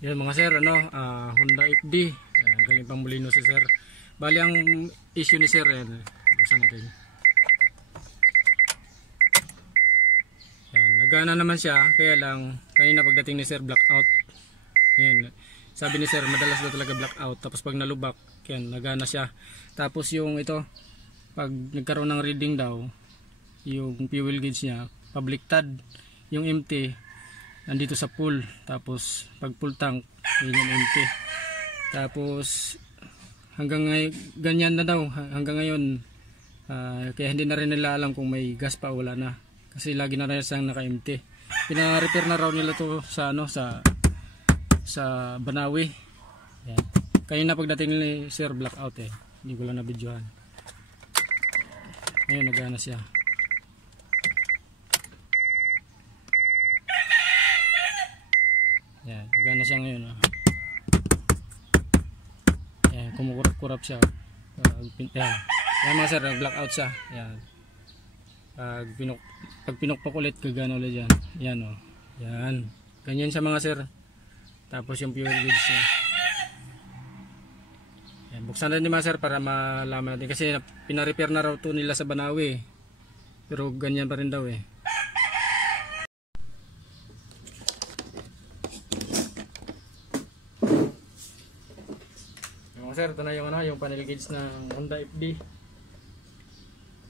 Yan mga sir, Honda FD. Galing pang Molino si sir. Bali ang issue ni sir, yan. Buksan natin. Yan, nagana naman siya, kaya lang kanina pagdating ni sir blackout. Yan. Sabi ni sir, madalas daw talaga blackout. Tapos pag nalubak, yan, nagana siya. Tapos yung ito, pag nagkaroon ng reading daw, yung fuel gauge niya, pabliktad. Yung empty, nandito sa full. Tapos pag full tank, yun yung empty. Tapos hanggang ngayon, ganyan na daw. Hanggang ngayon, kaya hindi na rin nila alam kung may gas pa o wala na. Kasi lagi na rin siyang naka-empty. Pina-repair na raw nila to sa sa Banawi. Yan. Kanina pagdating ni Sir blackout hindi ko lang na-videohan. Ngayon nagana siya. Yan, nagana siya ngayon. Yan, kumukurap-kurap siya. Yan mga sir, nag-blackout siya. Yan. Pag pinukpok ulit, gagana ulit yan. Yan o. Yan. Ganyan siya mga sir. Tapos yung fuel gauge niya. Yan, buksan natin mga sir para malaman natin. Kasi pina-repair na raw to nila sa Banawi. Pero ganyan pa rin daw Mga sir, ito na yung panel gauge ng Honda FD.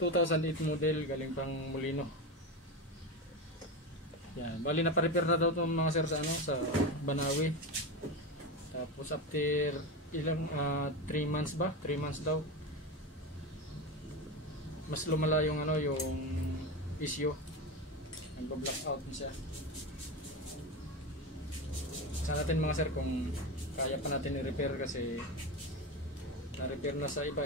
2008 model, galing pang Molino. Yan, bali na pa-repair na daw itong mga sir sa Banawi. Tapos after ilang 3 months ba? 3 months daw. Mas lumala yung yung issue. Nagba-blackout na siya. Sa natin mga sir kung kaya pa natin i-repair kasi na-repair na sa iba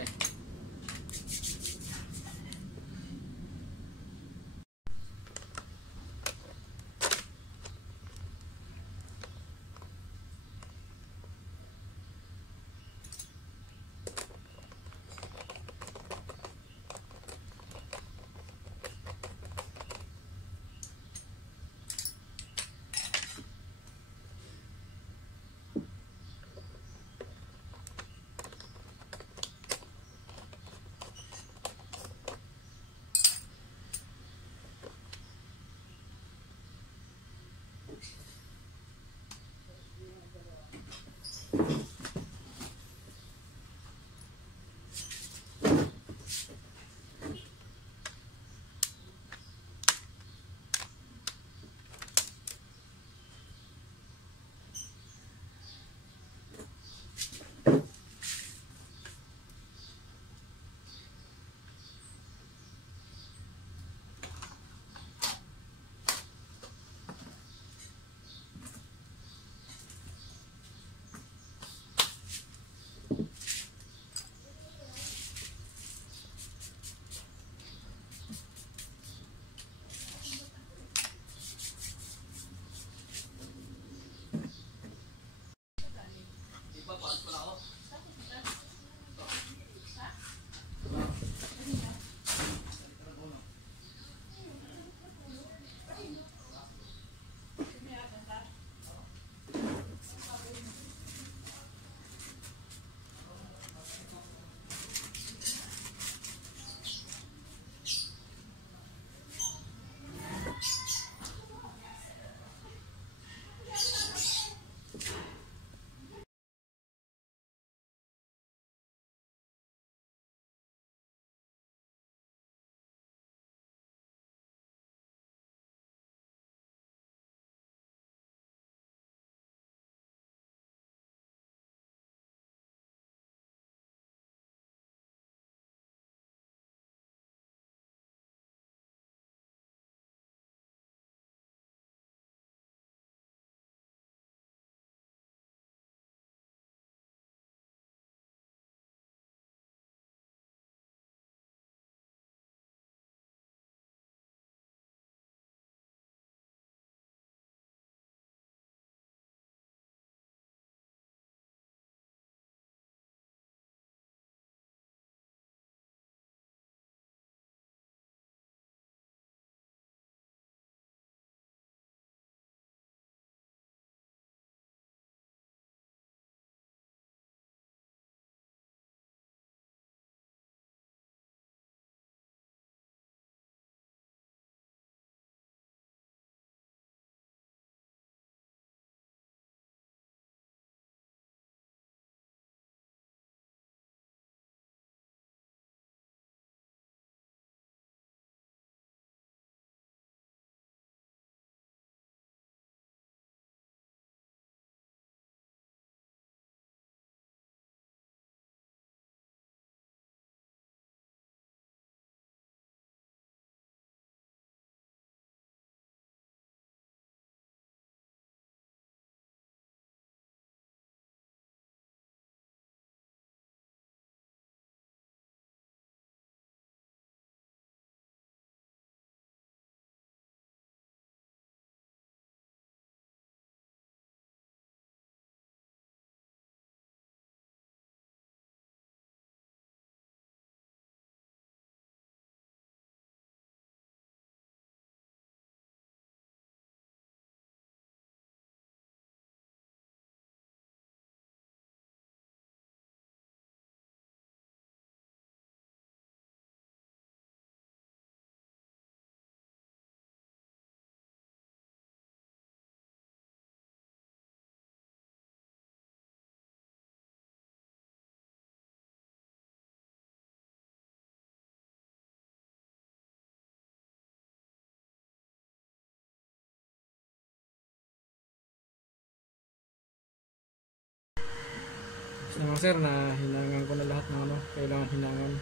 So, mga sir, na hinangan ko na lahat ng ano, kailangan hinangan.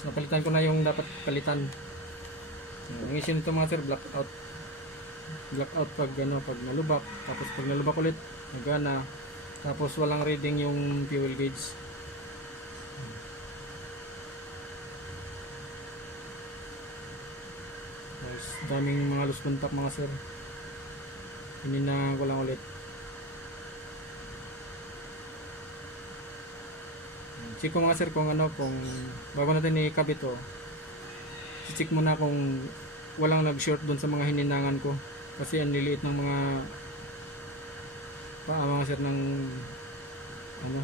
So, napalitan ko na yung dapat palitan. Ang issue nito mga sir, blackout. Blackout pag ano, pag nalubak, tapos pag nalubak ulit, nagana. Tapos walang reading yung fuel gauge. Tapos daming mga loose contact mga sir. Hininangan ko lang ulit. Check ko mga sir kung ano, kung bago natin ikabit to, check muna kung walang nag-short doon sa mga hininangan ko, kasi ang liliit ng mga paa mga sir ng ano,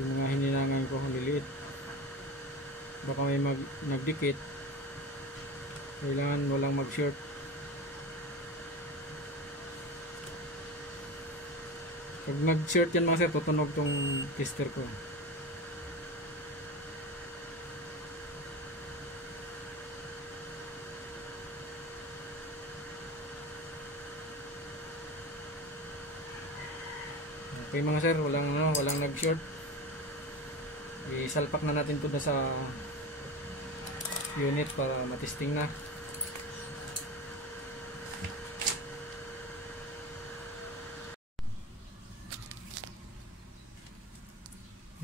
yung mga hininangan ko ang liliit, baka may nagdikit, kailangan walang mag-short. Pag nag-short yan mga sir, tutunog tong tester ko. Okay mga sir, walang nag-short. Isalpak na natin ito na sa unit para matesting na.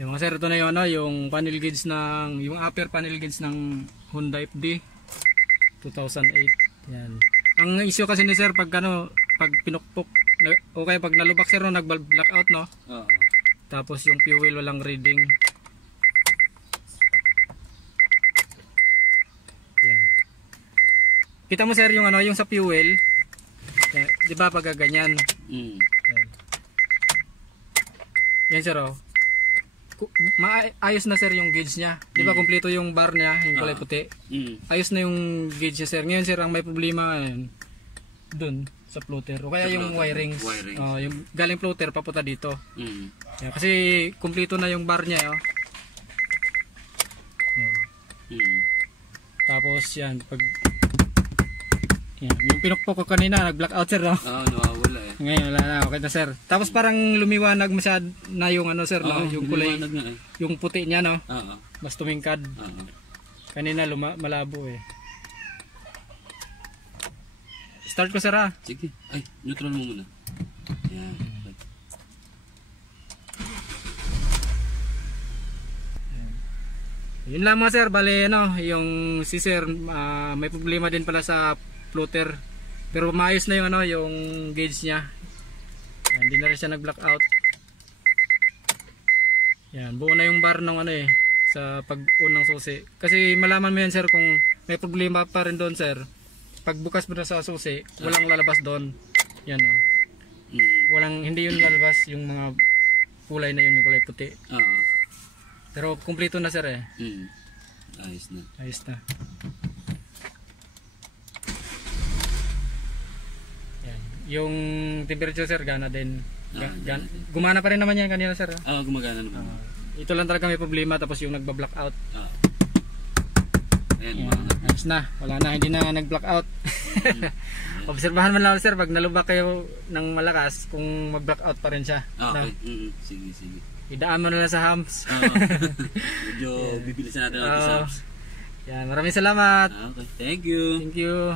Yung mga sir, ito na yung ano, yung panel gauge ng, yung upper panel gauge ng Honda FD 2008. Yan. Ang issue kasi ni sir pag ano, pag pinukpok, okay pag nalubak sir no, nag-blackout no. Oo. Tapos yung fuel walang reading. Yan. Kita mo sir yung ano, yung sa fuel. Yan, 'di ba pag ganyan? Yan. Yan sir oh. Maayos na sir yung gauge niya. Di ba kumpleto yung bar niya, yung kulay puti. Ayos na yung gauge niya sir. Ngayon sir, ang may problema ngayon dun sa floater. O kaya yung wirings. Yung galing floater papunta dito. Yan, kasi kumpleto na yung bar niya. Yan. Tapos yan, pag yan, yung pinukpok ko kanina, nag-blackout sir no? Oo, nawawala eh. Ngayon wala na, okay na sir. Tapos parang lumiwanag masyad na yung ano sir, no? Yung kulay, yung puti niya no? Oo. Mas tumingkad. Kanina malabo eh. Start ko sir ah. Sige, ay, neutral mo muna. Yan. Yun lang mga sir, bale ano, yung si sir may problema din pala sa floater. Pero maayos na yung ano, yung gauge niya. Yan, hindi na rin siya nag-blackout. Yan, buo na yung bar ng ano eh, sa pag-on ng susi. Kasi malaman mo yan sir kung may problema pa rin doon sir. Pag bukas mo na sa susi, walang lalabas doon. Yan oh. Walang, hindi yun lalabas yung mga kulay na yun, yung kulay puti. Pero kumpleto na sir eh. Ayos na. Ayos na. Yan. Yung temperature sir, gana din. Gumana pa rin naman yan kanina sir. Oo, gumagana naman. Ito lang talaga may problema, tapos yung nagba-blackout. Ayan, ayos na. Wala na, hindi na nag-blackout. Obserbahan man lang sir, pag nalubak kayo ng malakas, kung mag-blackout pa rin siya. Okay. Sige, sige. Idaan mo na lang sa hams. Medyo bibilisan natin ang hams. Yan, maraming salamat. Okay, thank you. Thank you.